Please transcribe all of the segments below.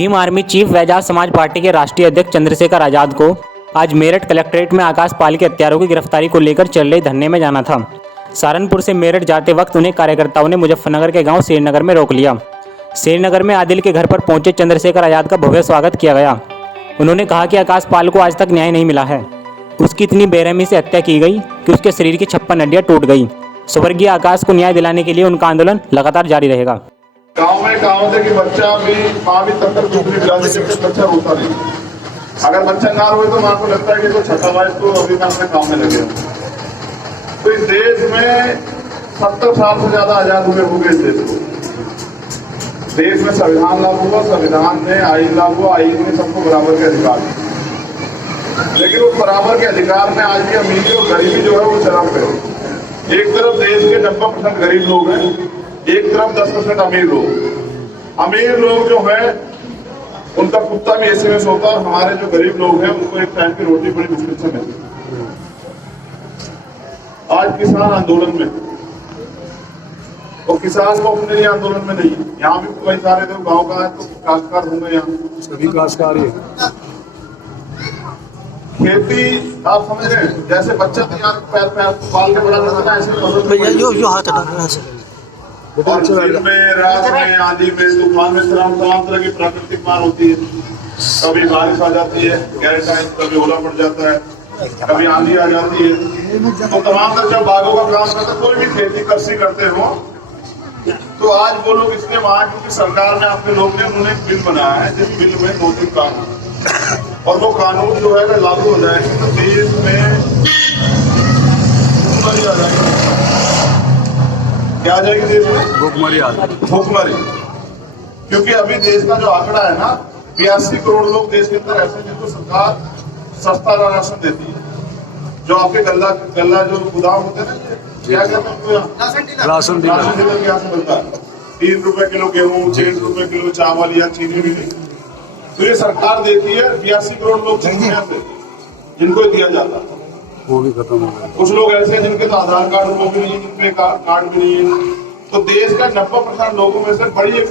Bhim army chief व Azad Samaj party के राष्ट्रीय अध्यक्ष चंद्रशेखर आजाद को आज मेरठ कलेक्ट्रेट में आकाश पाल के हत्यारों की गिरफ्तारी को लेकर चल रहे धरने में जाना था। सहारनपुर से मेरठ जाते वक्त उन्हें कार्यकर्ताओं ने मुजफ्फरनगर के गांव श्रीनगर में रोक लिया। श्रीनगर में आदिल के घर पर पहुंचे चंद्रशेखर आजाद का भव्य स्वागत किया गया। उन्होंने कहा कि आकाश पाल को आज तक न्याय नहीं मिला है। उसकी इतनी बेरहमी से हत्या की गई कि उसके शरीर की 56 हड्डियां टूट गई। स्वर्गीय आकाश को न्याय दिलाने के लिए उनका आंदोलन लगातार जारी रहेगा। गांव में कहावत है कि बच्चा भी माँ भी तब तक चुपड़ी पिला देती है, बच्चा रोता नहीं। अगर बच्चा ना रोए तो माँ को लगता है कि तो छठा भाई तो अभी मैं अपने काम में लगे। तो इस देश में 70 साल से ज्यादा आजाद हुए हो गए इस देश को। देश में संविधान लागू हुआ, संविधान में आईन लागू हुआ, आईन में सबको बराबर के अधिकार दिए। लेकिन उस बराबर के अधिकार में आज भी अमीरी और गरीबी जो है वो चरम पे है। एक तरफ देश के 90% गरीब लोग हैं, एक तरफ 10% अमीर लोग। अमीर लोग जो है उनका कुत्ता भी एसएमएस होता है और हमारे जो गरीब लोग हैं उनको एक टाइम की रोटी बड़ी मुश्किल से मिलती है। आज किसान आंदोलन में और किसान को अपने लिए आंदोलन में नहीं, यहाँ भी कई सारे लोग गांव का है तो काश्तकार होंगे, यहाँ सभी काश्तकार है। खेती आप समझ रहे हैं, जैसे बच्चा तैयार पैर पाल के बड़ा करता है ऐसे हाथ हटाना है। और दिन में रात में आंधी में तूफान में तमाम तरह की प्राकृतिक मार होती है। कभी बारिश आ जाती है गहरे टाइम, कभी ओला पड़ जाता है, कभी आंधी आ जाती है। तो तमाम तरह जब बागों का काम करते कोई भी खेती कृषि करते हो तो आज वो लोग इसलिए वहां क्योंकि सरकार ने आपके लोग ने उन्होंने एक बिल बनाया है जिस बिल में 2-3 कानून और वो कानून जो है लागू हो जाएंगे तो देश में आ जाएगी। क्या आ जाएगी देश में? भूखमरी। क्योंकि अभी देश का जो आंकड़ा है ना 82 करोड़ लोग देश के अंदर ऐसे जिनको सरकार सस्ता राशन देती है। जो आपके गल्ला जो गोदाम होते हैं ना, क्या कहते हैं राशन डीलर यहाँ से मिलता है। 3 रुपए किलो गेहूँ, 6 रुपए किलो चावल या चीनी भी नहीं, तो ये सरकार देती है। 82 करोड़ लोग जिनको दिया जाता है वो भी खत्म हो गया। कुछ लोग ऐसे हैं जिनके तो आधार कार्ड वो भी नहीं है, जिनके कार्ड भी नहीं है। तो देश का 90% लोगों में से बड़ी एक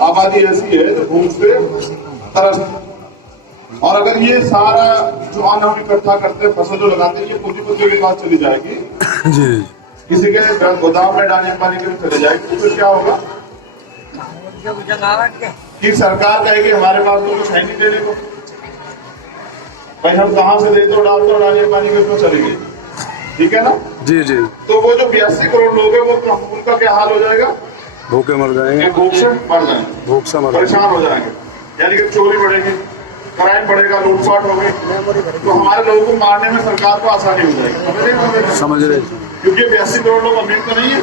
आबादी ऐसी है जो भूख से तरस। और अगर ये सारा जो अन्न हम इकट्ठा करते हैं, फसल जो लगाते हैं, ये पूंजीपतियों के पास चली जाएगी जी, किसी के गोदाम में डालने पानी के लिए चले जाएगी, तो फिर क्या होगा कि सरकार कहेगी हमारे पास तो कुछ है नहीं देने को, भाई हम कहाँ से देते हो डालते हो डालिए पानी के उसमें चले गए। ठीक है ना जी जी। तो वो जो 82 करोड़ लोग हैं वो उनका क्या हाल हो जाएगा? भूखे मर जाएंगे, भूख से मर जाएंगे, भूख से मर परेशान हो जाएंगे। यानी कि चोरी बढ़ेगी, क्राइम बढ़ेगा, लूटपाट होगी, तो हमारे लोगों को मारने में सरकार को आसानी हो जाएगी। समझ रहे? क्योंकि 82 करोड़ लोग अमीर तो नहीं है,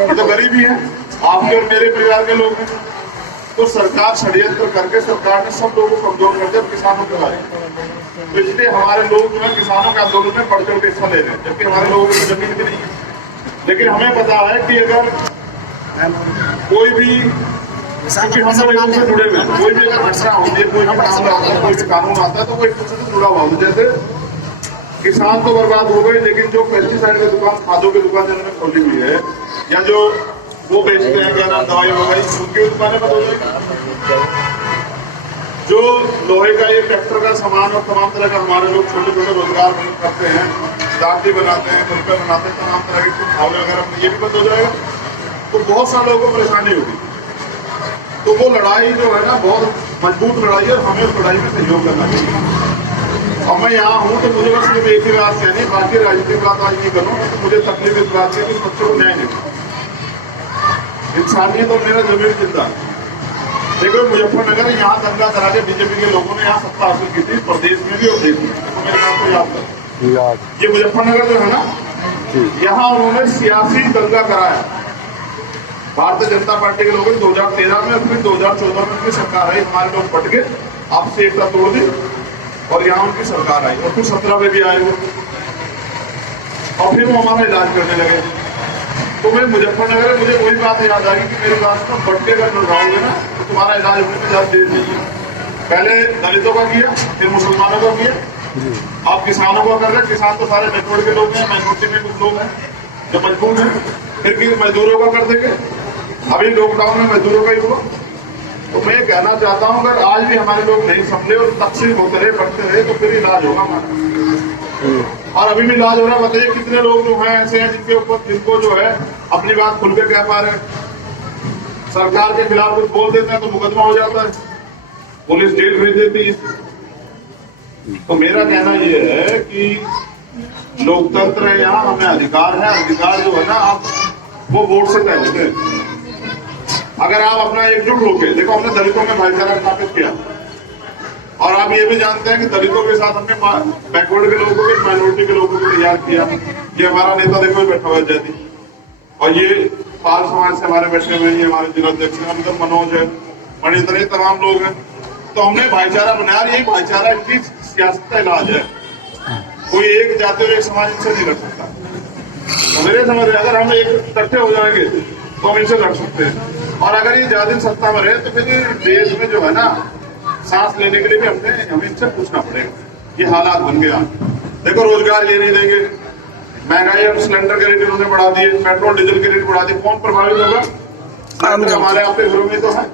ये तो गरीब ही है, आपके और मेरे परिवार के लोग हैं। तो सरकार षड्यंत्र करके सरकार ने सब लोगों को कमजोर कर दिया, किसानों के बारे में। तो इसलिए हमारे लोग जो है किसानों के आंदोलन में बढ़ चढ़ के हिस्सा ले रहे हैं, जबकि हमारे लोगों की जमीन भी नहीं है। लेकिन हमें पता है कि अगर कोई भी, क्योंकि हम सब लोगों से जुड़े हुए हैं, कोई भी अगर घटना होती है, कोई भी काम आता है, कोई भी कानून आता है, तो वो एक दूसरे से जुड़ा हुआ हो। जैसे किसान तो बर्बाद हो गए, लेकिन जो पेस्टिसाइड की दुकान, खादों की दुकान जिन्होंने खोली हुई है या जो वो बेचते हैं क्या नाम दवाई वगैरह, उनकी दुकानें बंद हो जाएगी। जो लोहे का ये ट्रैक्टर का सामान और तमाम तरह का हमारे लोग छोटे छोटे रोजगार करते हैं, दाती बनाते हैं, फुलका बनाते हैं, तमाम तरह के खाने वगैरह, ये भी बंद हो जाएगा। तो बहुत सारे लोगों को परेशानी होगी। तो वो लड़ाई जो है ना बहुत मजबूत लड़ाई है और हमें उस लड़ाई में सहयोग करना चाहिए। और मैं यहाँ हूँ तो मुझे बस सिर्फ एक ही बात कहनी, बाकी राजनीतिक बात आज नहीं करूँ, तो मुझे तकलीफ इस बात है कि बच्चों को न्याय नहीं, इंसानियत और मेरा जमीन जिंदा है। देखो मुजफ्फरनगर यहाँ दंगा करा के बीजेपी के लोगों ने यहाँ सत्ता हासिल की थी, प्रदेश में भी और देश में। तो मेरे नाम को याद करो, ये मुजफ्फरनगर जो है ना, यहाँ उन्होंने सियासी दंगा कराया। भारतीय जनता पार्टी के लोगों ने 2013 में, फिर 2014 में उनकी सरकार आई, हमारे लोग पट गए, आपसे एकता तोड़ दी और यहाँ उनकी सरकार आई। और फिर 17 में भी आए वो, और फिर वो हमारा इलाज करने लगे। तो मैं मुजफ्फरनगर में मुझे वही बात याद आ गई कि मेरे पास तो बट्टे का जो रहोगे ना तो तुम्हारा इलाज होने में ज्यादा देर नहीं है। पहले दलितों का किया, फिर मुसलमानों का किया, अब किसानों का कर रहे। किसान तो सारे बैकवर्ड के लोग हैं, माइनॉरिटी में कुछ लोग हैं जो मजबूर हैं। फिर मजदूरों का कर देंगे, अभी लॉकडाउन में मजदूरों का ही हुआ। तो मैं कहना चाहता हूँ अगर आज भी हमारे लोग नहीं संभले और तकसीम होते रहे बढ़ते रहे तो फिर इलाज होगा हमारा। और अभी भी इलाज हो रहा है। बताइए कितने लोग जो हैं ऐसे हैं जिनको जो है अपनी बात खुल के कह पा रहे हैं। सरकार के खिलाफ कुछ बोल देते हैं तो मुकदमा हो जाता है, पुलिस जेल भेज देती है। तो मेरा कहना ये है कि लोकतंत्र है, यहाँ हमें अधिकार है। अधिकार जो है ना आप वो वोट से तय होते हैं। अगर आप अपना एकजुट होकर देखो, हमने दलितों में भाईचारा स्थापित किया और आप ये भी जानते हैं कि दलितों के साथ हमने बैकवर्ड के लोगों को, माइनॉरिटी के लोगों को तैयार किया। ये हमारा नेता देखो बैठा हुआ है जयदीप, और ये पाल समाज से हमारे बैठे हुए हैं, हमारे जिला अध्यक्ष हैं, अंदर मनोज है, मणिंदर, ये तमाम लोग हैं। तो हमने भाईचारा बनाया। ये भाईचारा इनकी सियासत का इलाज है। कोई एक जाति और एक समाज इनसे नहीं लड़ सकता। तो मेरे समझ अगर हम एक इकट्ठे हो जाएंगे तो हम इनसे लड़ सकते हैं। और अगर ये ज्यादा सत्ता में रहे तो फिर देश में जो है ना सांस लेने के लिए भी हमें इनसे पूछना पड़ेगा। ये हालात बन गया। देखो रोजगार ये नहीं देंगे, महंगाई, अब सिलेंडर के रेट इन्होंने बढ़ा दिए, पेट्रोल डीजल के रेट बढ़ा दिए। कौन प्रभावित होगा? हमारे आपके घरों में तो है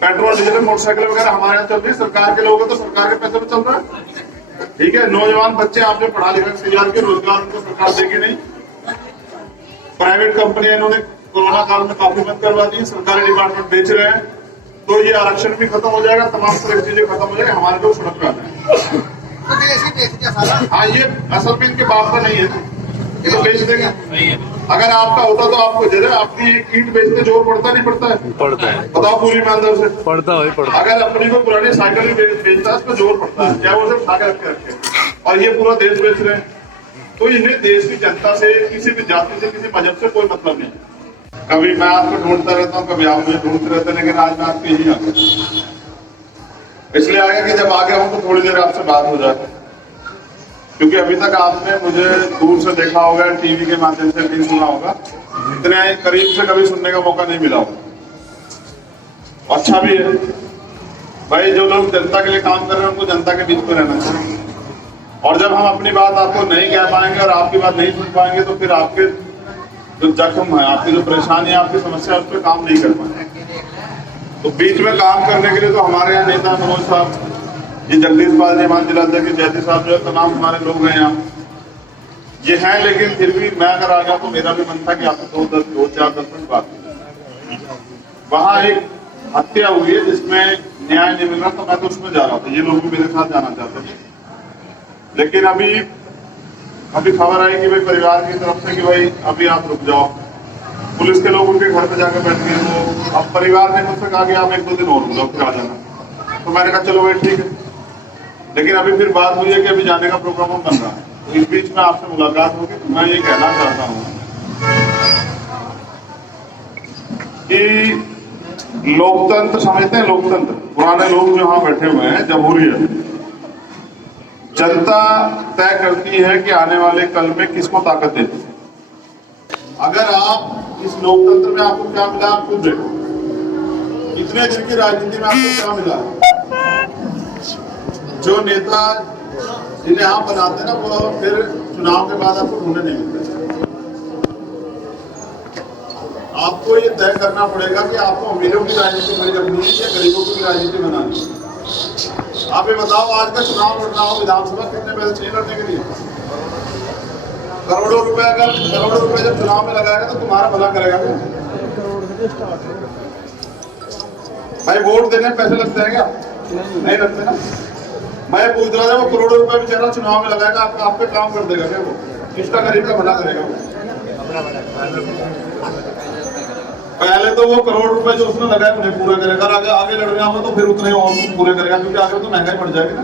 पेट्रोल डीजल मोटरसाइकिल वगैरह हमारे यहाँ चल रही है। सरकार के लोग हैं तो सरकार के पैसे में चल रहा है। ठीक है, नौजवान बच्चे आपने पढ़ा लिखा तैयार के रोजगार उनको सरकार देगी नहीं। प्राइवेट कंपनियां इन्होंने कोरोना काल में काफी बंद करवा दी, सरकारी डिपार्टमेंट बेच रहे हैं। तो ये आरक्षण भी खत्म हो जाएगा, तमाम तरह की चीजें खत्म हो जाएगी, हमारे लोग सड़क पे आ जाएंगे। हाँ, ये असल में इनके बाप का नहीं है, ये तो बेच देंगे। अगर आपका होता तो आपको दे दे। आपकी एक ईंट बेचते जोर पड़ता नहीं पड़ता है? पड़ता है। बताओ पूरी ईमानदारी से। पड़ता है। अगर अपनी को पुरानी साइकिल भी बेचता है उसको जोर पड़ता है, क्या वो सिर्फ उठा के रखे। और ये पूरा देश बेच रहे हैं। तो इन्हें देश की जनता से, किसी भी जाति से, किसी मजहब से कोई मतलब नहीं। कभी मैं आपको ढूंढता रहता हूँ, कभी आप मुझे ढूंढते रहते हैं, लेकिन आज मैं आपके यही आ गया। इसलिए आ गया कि जब आ गया हूँ तो थोड़ी देर आपसे बात हो जाए, क्योंकि अभी तक आपने मुझे दूर से देखा होगा, टीवी के माध्यम से नहीं सुना होगा, इतने करीब से कभी सुनने का मौका नहीं मिला होगा। अच्छा भी है भाई, जो लोग जनता के लिए काम कर रहे हैं उनको जनता के बीच में रहना चाहिए। और जब हम अपनी बात आपको नहीं कह पाएंगे और आपकी बात नहीं सुन पाएंगे तो फिर आपके जो जख्म है, आपकी जो परेशानी है, आपकी समस्या, उस पर काम नहीं कर पाएंगे। तो बीच में काम करने के लिए तो हमारे यहाँ नेता मनोज साहब, ये जगदीश पाल जी, हमारे जिला अध्यक्ष जयदीप साहब, जो तमाम हमारे लोग हैं यहाँ, ये हैं। लेकिन फिर भी मैं अगर आ गया तो मेरा भी मन था कि आपको 2-4 मिनट बात। वहाँ एक हत्या हुई है जिसमें न्याय नहीं मिल रहा, तो मैं तो उसमें जा रहा था। ये लोग भी मेरे साथ जाना चाहते थे, लेकिन अभी खबर आई कि भाई परिवार की तरफ से कि भाई अभी आप रुक जाओ। पुलिस के लोग उनके घर पे जाकर बैठ गए। तो अब परिवार ने मुझसे कहा कि आप 1-2 दिन और रुक जाओ, फिर आ जाना। तो मैंने कहा चलो भाई ठीक है। लेकिन अभी फिर बात हुई है कि अभी जाने का प्रोग्राम बन रहा है। तो इस बीच में आपसे मुलाकात होगी। तो मैं ये कहना चाहता हूँ कि लोकतंत्र समझते हैं, लोकतंत्र पुराने लोग जो यहाँ बैठे हुए हैं, जमहूरियत, जनता तय करती है कि आने वाले कल में किसको ताकत देती है। अगर आप इस लोकतंत्र में आपको क्या मिला, आप खुद देखो। इतने दिन की राजनीति में आपको क्या मिला? जो नेता जिन्हें आप बनाते हैं ना, वो फिर चुनाव के बाद आपको ढूंढने नहीं मिलते। आपको ये तय करना पड़ेगा कि आपको अमीरों की राजनीति बनी रखनी है या गरीबों की राजनीति बनानी है। आप ये बताओ, आज का चुनाव लड़ना हो विधानसभा, कितने पैसे चाहिए लड़ने के लिए? करोड़ों रुपए। अगर करोड़ों रुपए जब चुनाव में लगाएगा तो तुम्हारा भला करेगा क्या? भाई वोट देने में पैसे लगते हैं क्या? नहीं लगते ना। मैं पूछ रहा था, वो करोड़ों रुपए बेचारा चुनाव में लगाएगा, आप पे काम कर देगा क्या? वो किसका गरीब का भला करेगा? पहले तो वो करोड़ रुपए जो उसने लगाए उन्हें पूरा करेगा, आगे लड़ना हो तो फिर उतने और पूरे करेगा, क्योंकि आगे तो महंगाई बढ़ जाएगी ना।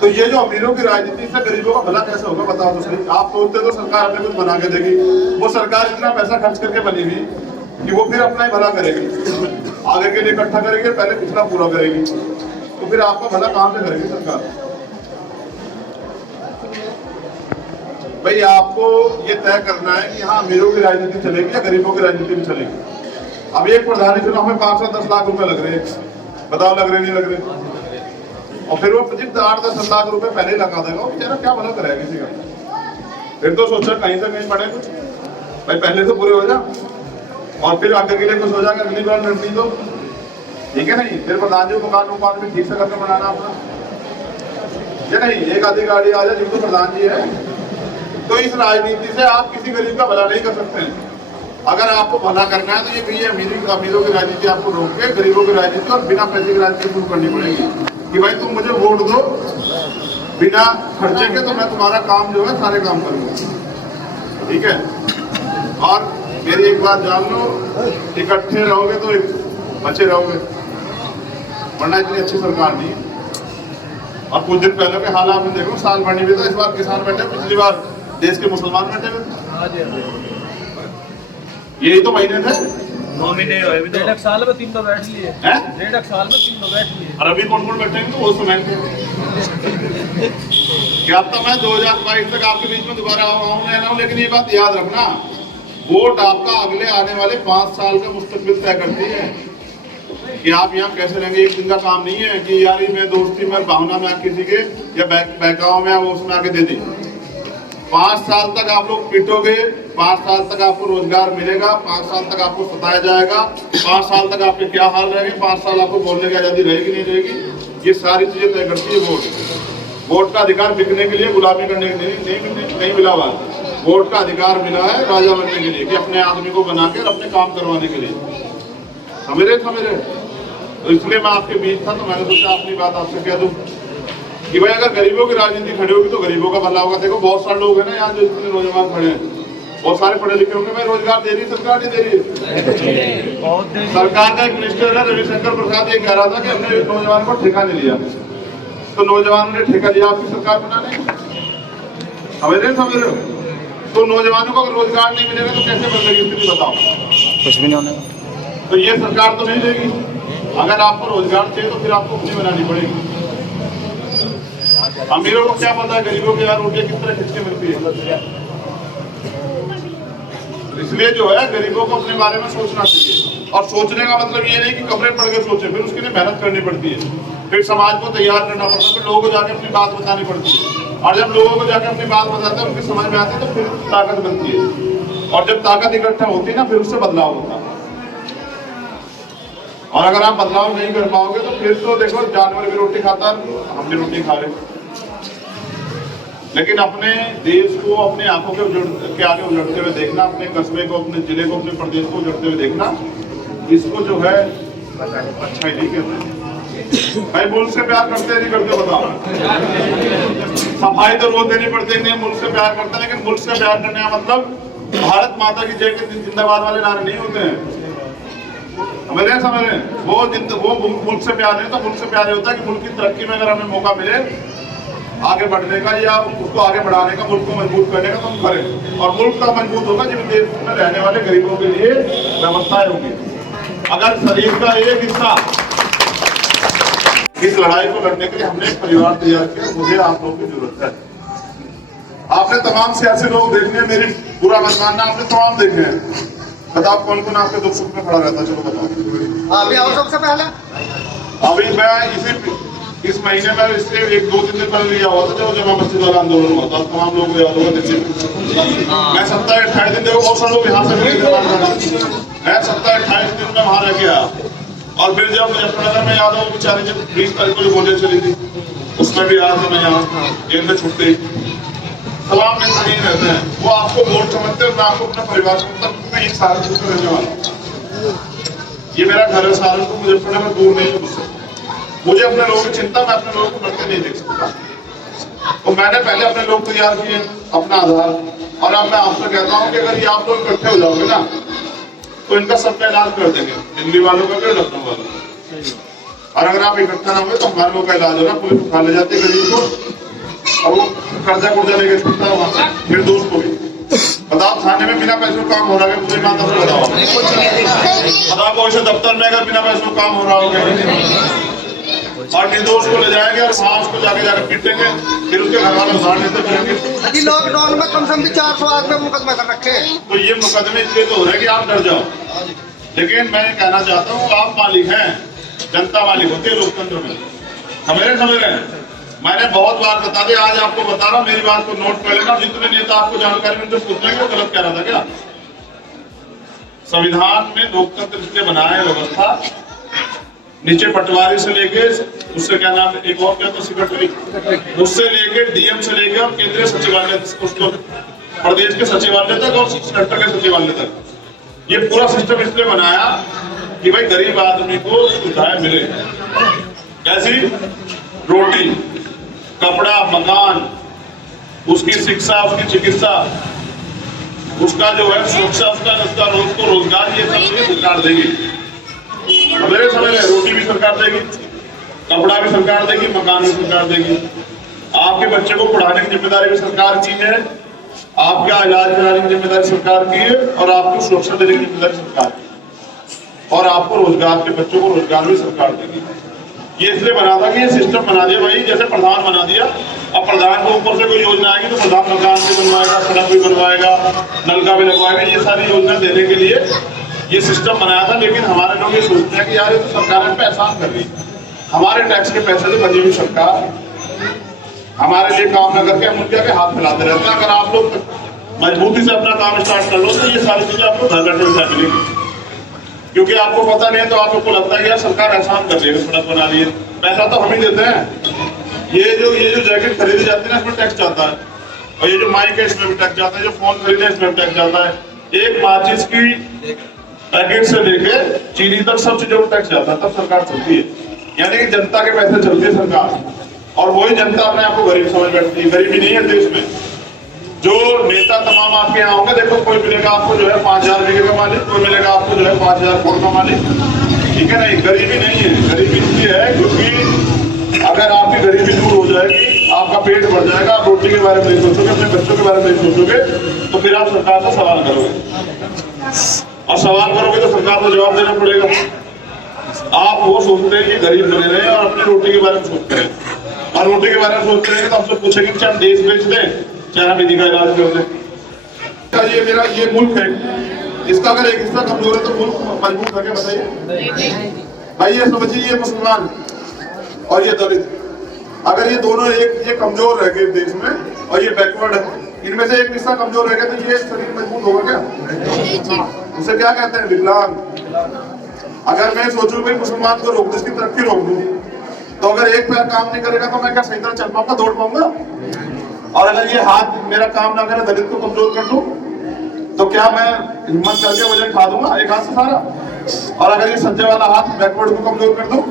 तो ये जो अमीरों की राजनीति से गरीबों का भला कैसे होगा, बताओ तो सही। आप सोचते तो सरकार अपने कुछ बना के देगी, वो सरकार इतना पैसा खर्च करके बनी हुई कि वो फिर अपना ही भला करेगी, आगे के लिए इकट्ठा करेगी, पहले पिछला पूरा करेगी। तो फिर आपका भला कहां से करेगी सरकार? भाई आपको ये तय करना है कि यहाँ अमीरों की राजनीति चलेगी या गरीबों की राजनीति भी चलेगी। अब एक प्रधानी चुनाव में 5 से 10 लाख रुपए लग रहे हैं, बताओ लग रहे नहीं लग रहे? और फिर वो 8-10 लाख रुपए पहले ही लगा देगा, वो बेचारा क्या भला करेगा किसी का? फिर तो सोचा कहीं से कहीं पड़े कुछ, भाई पहले तो पूरे हो जा। और फिर आगे के लिए कुछ हो जाएगा, अगली बार लड़नी दो, ठीक है नहीं? फिर प्रधान जी मकान भी ठीक से करके बनाना अपना, ये नहीं एक आधी गाड़ी आ जाए जिनको प्रधान जी है। तो इस राजनीति से आप किसी गरीब का भला नहीं कर सकते हैं। अगर आपको भला करना है तो ये अमीरों की राजनीति आपको रोक के गरीबों की राजनीति और बिना पैसे की राजनीति शुरू करनी पड़ेगी कि भाई तुम मुझे वोट दो बिना खर्चे के, तो मैं तुम्हारा काम जो है सारे काम करूंगा, ठीक है? और मेरी एक बात जान लो, इकट्ठे रहोगे तो बचे रहोगे, वरना इतनी अच्छी सरकार नहीं है। और कुछ दिन पहले के हाल आपने देखो, साल भर नहीं बीता, इस बार किसान बैठे, पिछली बार देश के मुसलमान बैठे हुए, यही तो महीने थे, 9 महीने हुए अभी तो। 1.5 साल में 3 तो बैठ लिए हैं? 1.5 साल में 3 तो बैठ लिए। और अभी कौन कौन बैठेंगे तो वो समय थे। क्या तो मैं 2022 तक आपके बीच में दोबारा आऊँ, लेकिन ये बात याद रखना, वोट आपका अगले आने वाले 5 साल का मुस्तकबिल तय करती है कि आप यहाँ कैसे रहेंगे। एक दिन का काम नहीं है कि यार मैं दोस्ती में भावना में किसी के या बहकाव में वो उसमें आके दे दी। 5 साल तक आप लोग पिटोगे, 5 साल तक आपको रोजगार मिलेगा, 5 साल तक आपको सताया जाएगा, 5 साल तक आपके क्या हाल रहेंगे, 5 साल आपको बोलने की आजादी रहेगी नहीं रहेगी, ये सारी चीजें तय करती है वोट। वोट का अधिकार बिकने के लिए, गुलामी करने के लिए नहीं मिला हुआ। वोट का अधिकार मिला है राजा बनने के लिए, कि अपने आदमी को बनाकर अपने काम करवाने के लिए। समझ रहे? तो इसलिए मैं आपके बीच था, तो मैंने सोचा अपनी बात आपसे कह दूं कि भाई अगर गरीबों की राजनीति खड़ी होगी तो गरीबों का भला होगा। देखो बहुत सारे लोग हैं ना यहाँ जो इतने नौजवान खड़े हैं, बहुत सारे पढ़े लिखे होंगे, भाई रोजगार दे रही सरकार, नहीं दे रही है? सरकार का एक मिनिस्टर है रविशंकर प्रसाद, ये कह रहा था कि हमने नौजवान को ठेका नहीं लिया, तो नौजवानों ने ठेका लिया आपकी सरकार बनाने। समझ रहे हो? तो नौजवानों को अगर रोजगार नहीं मिलेगा तो कैसे बदलेगी स्थिति, बताओ? कुछ भी नहीं होने। तो ये सरकार तो नहीं देगी। अगर आपको रोजगार चाहिए तो फिर आपको अपनी बनानी पड़ेगी। अमीरों को क्या पता है गरीबों के यार रोटियां किस तरह खिंच के मिलती है। इसलिए जो है गरीबों को अपने बारे में सोचना चाहिए, और सोचने का मतलब ये नहीं कि कमरे पड़ के सोचे, फिर उसके लिए मेहनत करनी पड़ती है, फिर समाज को तैयार करना पड़ता है, फिर लोगों को जाके अपनी बात बतानी पड़ती है, और जब लोगों को जाके अपनी बात बताते हैं उनकी समझ में आती है तो फिर ताकत बनती है, और जब ताकत इकट्ठा होती है ना फिर उससे बदलाव होता है। और अगर आप बदलाव नहीं कर पाओगे तो फिर तो देखो जानवर भी रोटी खाता है, हम भी रोटी खा रहे। लेकिन अपने देश को अपने आंखों के आगे उजड़ते हुए देखना, अपने कस्बे को, अपने जिले को, अपने प्रदेश को उजड़ते हुए देखना, इसको जो है अच्छा ही नहीं कहते। भाई मुल्क से प्यार करते नहीं करते बताओ? सफाई तो रोज देनी पड़ती नहीं, मुल्क से प्यार करते, लेकिन मुल्क से प्यार करने का मतलब भारत माता की जय के जिंदाबाद वाले नारे नहीं होते हैं। समझ रहे हैं? वो मुल्क से प्यार नहीं, तो मुल्क से प्यार होता है कि मुल्क की तरक्की में अगर हमें मौका मिले आगे बढ़ने का या उसको आगे बढ़ाने का, मुल्क को मजबूत करने का, तो हम करें। और मुल्क का मजबूत होगा जब देश में रहने वाले गरीबों के लिए व्यवस्थाएं होंगी। अगर शरीर का एक हिस्सा, इस लड़ाई को लड़ने के लिए हमने एक परिवार तैयार किया, मुझे आप लोगों की जरूरत है। आपने तमाम सियासी लोग देखने, मेरी पूरा मत मानना, आपने तमाम देखे हैं। बताओ कौन कौन आपके दुख सुख में खड़ा रहता है? चलो बताओ। अभी आओ सबसे पहले। अभी मैं इस महीने में इससे 1-2 दिन पहले लिया हुआ था जब जमा मस्जिद वाला आंदोलन हुआ था, तमाम लोग याद होगा। मैं 27-28 दिन, देखो बहुत सारे लोग यहाँ से मैं 27-28 दिन में वहां रह गया। और फिर जब मुजफ्फरनगर में याद हो बेचारी जब 20 तारीख को जो गोलियां चली थी, उसमें भी आया था मैं यहाँ, जेल में छुट्टी। तमाम नेता नहीं रहते हैं, वो आपको वोट समझते हैं, मैं आपको अपना परिवार समझता हूँ। मैं एक सहारनपुर में रहने वाला, ये मेरा घर है सहारनपुर, मुजफ्फरनगर दूर नहीं है मुझसे। मुझे अपने लोगों की चिंता, मैं अपने लोगों को लड़ते नहीं देख सकता। तो मैंने पहले अपने लोग तैयार किए, अपना आधार, और अब मैं आपसे कहता हूँ कि अगर ये आप लोग इकट्ठे हो जाओगे ना तो इनका सबका इलाज कर देंगे, दिल्ली वालों का भी और लखनऊ वालों का। और अगर आप इकट्ठा ना हुए तो हमारे लोग का इलाज हो रहा, पुलिस उठा ले जाती है गरीब को, और वो कर्जा कुर्जा लेके छूटता है वहां से, फिर दोस्त को भी। बताओ थाने में बिना पैसों काम हो रहा है मुझे कहाँ तक बताओ? बताओ कोई दफ्तर में अगर बिना पैसों काम हो रहा होगा, और निर्दोष को ले जाएंगे और वहां उसको जाके पीटेंगे, फिर उसके घर वाले उधार लेते फिरेंगे। लॉकडाउन में कम से कम 400 आदमी मुकदमा कर रखे। तो ये मुकदमे इसलिए तो हो रहे हैं कि आप डर जाओ। लेकिन मैं कहना चाहता हूँ आप मालिक हैं, जनता मालिक होती है लोकतंत्र में। समझ रहे हैं? मैंने बहुत बार बता दिया, आज आपको बता रहा हूँ, मेरी बात को नोट कर लेना। जितने नेता आपको जानकारी में पूछ रहे हैं वो गलत कह रहा था क्या? संविधान में लोकतंत्र इसलिए बनाया है व्यवस्था, नीचे पटवारी से लेके उससे क्या नाम एक और क्या तो सेक्रेटरी, उससे लेके डीएम से लेके और केंद्रीय सचिवालय उसको प्रदेश के सचिवालय तक और सेक्टर के सचिवालय तक, ये पूरा सिस्टम इसलिए बनाया कि भाई गरीब आदमी को सुविधाएं मिले। कैसी? रोटी, कपड़ा, मकान, उसकी शिक्षा, उसकी चिकित्सा, उसका जो है सुरक्षा, उसका रोजगार, ये सब चीजें सरकार देगी। मेरे समझ में रोटी भी सरकार देगी, कपड़ा भी सरकार देगी, मकान भी सरकार देगी। आपके बच्चे को पढ़ाने की जिम्मेदारी भी सरकार की है, आपका इलाज कराने की जिम्मेदारी सरकार की है, और आपको सुरक्षा देने की जिम्मेदारी सरकार की है, और आपको रोजगार के बच्चों को रोजगार भी सरकार देगी। ये इसलिए बना था कि ये सिस्टम बना दिया भाई, जैसे प्रधान बना दिया, अब प्रधान को ऊपर से कोई योजना आएगी तो प्रधान मकान भी बनवाएगा, सड़क भी बनवाएगा, नलका भी लगवाएगा, ये सारी योजना देने के लिए ये सिस्टम बनाया था। लेकिन हमारे लोग ये सोचते हैं कि यार ये तो सरकार हम पे एहसान कर रही है, हमारे टैक्स के पैसे से बनी हुई सरकार हमारे लिए काम न करके हम उनके आगे हाथ फैलाते रहते हैं। अगर आप लोग मजबूती से अपना काम स्टार्ट कर लो तो ये सारी चीजें आपको घर बैठे उठा मिलेगी, क्योंकि आपको पता नहीं है तो आपको लगता है यार सरकार एहसान कर रही है, सड़क बना रही है, पैसा तो हम ही देते हैं। ये जो जैकेट खरीदी जाती है ना, इसमें टैक्स जाता है, और ये जो माइक है इसमें भी टैक्स जाता है, जो फोन खरीदे इसमें भी टैक्स जाता है, एक माचिस की पैकेट से लेके चीनी तक सब चीजों में टैक्स जाता है, तब सरकार चलती है। यानी कि जनता के पैसे चलती है सरकार, और वही जनता अपने आप को गरीब समझ बैठती है। गरीबी नहीं है देश में। जो नेता तमाम आपके यहाँ होंगे, देखो कोई मिलेगा आपको जो है 5000 बीघे का मालिक, कोई मिलेगा आपको जो है 5000 करोड़ का मालिक, ठीक है नहीं, गरीबी नहीं है। गरीबी इसलिए है क्योंकि अगर आपकी गरीबी दूर हो जाएगी, आपका पेट भर जाएगा, आप रोटी के बारे में नहीं सोचोगे, अपने बच्चों के बारे में नहीं सोचोगे, तो फिर आप सरकार से सवाल करोगे, और सवाल करोगे तो सरकार को जवाब देना पड़ेगा। आप वो सोचते हैं कि गरीब बने रहे और अपनी रोटी के बारे में सोचते हैं, और रोटी के बारे में सोचते हैं तो आपसे पूछेंगे कि हम देश बेच दें, चाहे हम विधि का इलाज कर दें। ये मेरा ये मुल्क है, इसका अगर एक हिस्सा कमजोर है तो मुल्क मजबूत है क्या? बताइए भाई। ये समझिए, ये मुसलमान और ये दलित, अगर ये दोनों ये कमजोर रह गए देश में और ये बैकवर्ड है, इनमें से एक हिस्सा कमजोर रह गया तो ये शरीर मजबूत होगा क्या? उसे क्या कहते हैं? विकलांग। अगर मैं सोचूं भाई मुसलमान को रोक दूं, इसकी तरक्की रोक दूं, तो अगर एक पैर काम नहीं करेगा तो मैं क्या सही तरह चल पाऊंगा, दौड़ पाऊंगा? और अगर ये हाथ मेरा काम ना करे, दलित को कमजोर कर दूं, तो क्या मैं हिम्मत करके वजन उठा दूंगा एक हाथ से सारा? और अगर ये सज्जे वाला हाथ बैकवर्ड को कमजोर कर दूं,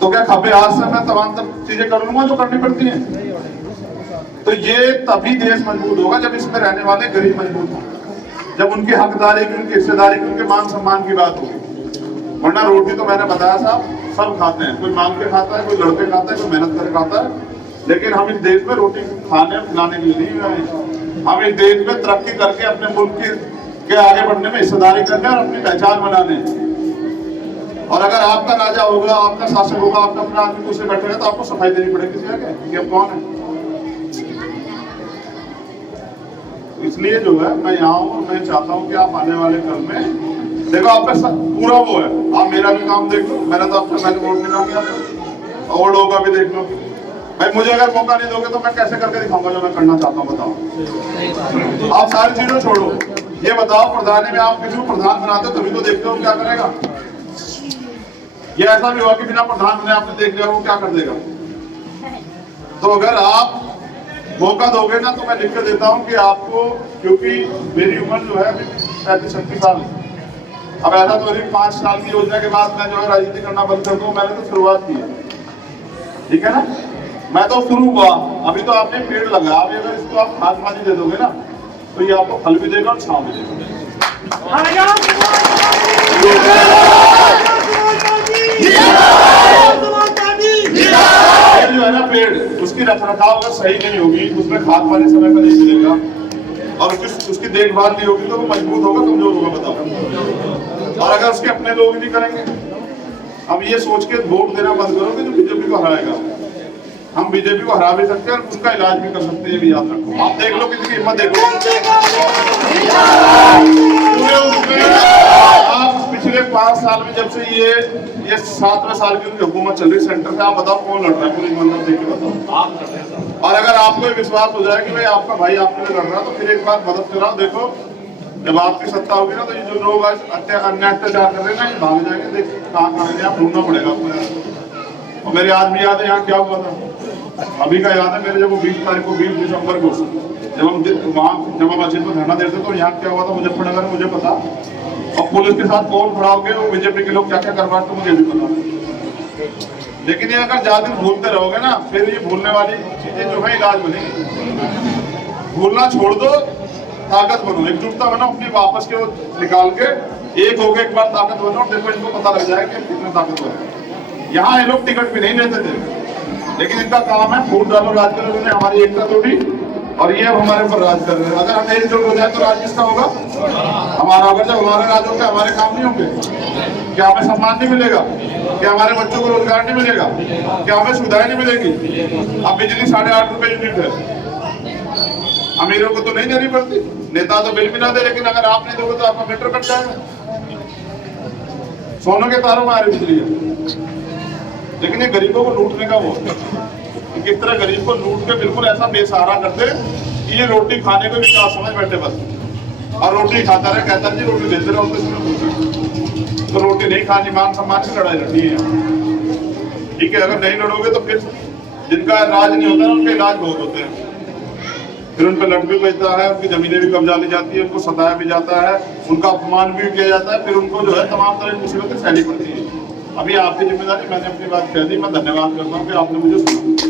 तो क्या खब्बे हाथ से मैं तमाम चीजें कर लूंगा जो करनी पड़ती हैं? तो ये तभी देश मजबूत होगा जब इसमें रहने वाले गरीब मजबूत हों, जब उनकी हकदारी की, उनकी हिस्सेदारी की, उनके मान सम्मान की बात होगी। वरना रोटी तो मैंने बताया साहब सब खाते हैं, कोई मांग के खाता है, कोई लड़के खाता है, कोई मेहनत करके खाता है, लेकिन हम इस देश में रोटी खाने खिलाने के लिए नहीं आए। हम इस देश में तरक्की करके अपने मुल्क के आगे बढ़ने में हिस्सेदारी करने और अपनी पहचान बनाने। और अगर आपका राजा होगा, आपका शासक होगा, आपका अपना आदमी कुर्सी बैठेगा तो आपको सफाई देनी पड़ेगी किसी आगे कि अब कौन है। इसलिए जो है मैं यहाँ हूँ, मैं चाहता हूँ कि आप आने वाले कल में देखो, आप पे पूरा वो है, आप मेरा भी काम देख लो, मैंने तो आपसे पहले वोट नहीं किया, और लोगों का भी देख लो भाई। मुझे अगर मौका नहीं दोगे तो मैं कैसे करके दिखाऊंगा जो मैं करना चाहता हूँ? बताओ। आप सारी चीजों छोड़ो, ये बताओ प्रधानी में आप किसी को प्रधान बनाते हो तभी तो देखते हो क्या करेगा। ये ऐसा भी हुआ कि बिना प्रधान बने आपने देख लिया वो क्या कर देगा। तो अगर आप मौका दोगे ना तो मैं लिख के देता हूँ कि आपको, क्योंकि मेरी उम्र जो है 35-36 साल, अब ऐसा तो 5 साल की योजना के बाद मैं जो है राजनीति करना बंद कर दूं, मैंने तो शुरुआत की है, ठीक है ना, मैं तो शुरू हुआ। अभी तो आपने पेड़ लगा, अभी अगर इसको आप खाद पानी दे दोगे ना तो ये आपको फल भी देगा और छांव भी देगा। जो है ना पेड़, उसकी रखरखाव अगर सही नहीं होगी, उसमें खाद पानी समय पर नहीं मिलेगा और उसकी देखभाल नहीं होगी तो वो मजबूत होगा, कमजोर होगा। बताओ। और अगर उसके अपने लोग नहीं करेंगे, अब ये सोच के वोट देना बंद करो कि जो बीजेपी को हराएगा। हम बीजेपी को हरा भी सकते हैं और उसका इलाज भी कर सकते हैं, भी याद रखो। आप देख लो किसी की हिम्मत, देखो आप पिछले 5 साल में जब से ये 7वें साल की उनकी हुकूमत चल रही सेंटर से, आप बताओ कौन लड़ रहा है? पूरी ईमानदार देख के बताओ। और अगर आपको विश्वास हो जाए कि भाई आपका भाई आपके लिए लड़ रहा है तो फिर एक बार मदद कराओ। देखो जब आपकी सत्ता होगी ना तो ये जो लोग आज अन्य अत्याचार कर रहे हैं ना, ये भाग जाएंगे। देखिए कहाँ कहाँ से आप ढूंढना पड़ेगा आपको। और मेरे आज भी याद है यहाँ क्या हुआ था, अभी का याद है मेरे, जब 20 तारीख को 20 दिसंबर को जब हम वहाँ जमा मस्जिद में धरना देते तो यहाँ क्या हुआ था मुजफ्फरनगर में मुझे पता, और पुलिस के साथ कौन खड़ा हो गए, वो बीजेपी के लोग क्या क्या करवा तो मुझे भी पता। लेकिन ये अगर ज्यादा दिन भूलते रहोगे ना, फिर ये भूलने वाली चीजें जो है इलाज बनेगी। भूलना छोड़ दो, ताकत बनो, एकजुटता बनो अपनी, वापस के वो निकाल के एक हो गए एक बार ताकत बनो। देखो इनको पता लग जाए कि कितने ताकतवर है। यहाँ ये लोग टिकट भी नहीं लेते थे, लेकिन इनका काम है फूट डालो राज करो। उन्होंने हमारी एकता तोड़ी और ये अब हमारे ऊपर राज कर रहे हैं। अगर हम एकजुट हो जाए तो राज किसका होगा? हमारा। अगर जब हमारे राज होंगे हमारे काम नहीं होंगे, क्या हमें सम्मान नहीं मिलेगा? क्या हमारे बच्चों को रोजगार नहीं मिलेगा? क्या हमें सुविधाएं नहीं मिलेगी? अब बिजली 8.5 रुपए यूनिट है, अमीरों को तो नहीं देनी पड़ती, नेता तो बिल भी ना दे, लेकिन अगर आप नहीं दोगे तो आपका मीटर कट जाएगा। सोने के तारों में आ रही बिजली है, लेकिन ये गरीबों को लूटने का वो किस तरह गरीब को लूट के बिल्कुल ऐसा बेसहारा करते कि ये रोटी खाने को विकास समझ बैठे बस। और रोटी खाता रहे, कहता जी रोटी देते रहो, तो रोटी नहीं खानी, मान सम्मान की लड़ाई लड़नी है। ठीक है, अगर नहीं लड़ोगे तो फिर जिनका राज नहीं होता उनके इलाज बहुत होते हैं, फिर उन पर लट भी बजता है, उनकी जमीनें भी कब्जा ली जाती है, उनको सताया भी जाता है, उनका अपमान भी किया जाता है, फिर उनको जो है तमाम तरह की मुसीबतें सहनी पड़ती है। अभी आपकी जिम्मेदारी, मैंने अपनी बात कह दी, मैं धन्यवाद करता हूँ कि आपने मुझे सुना।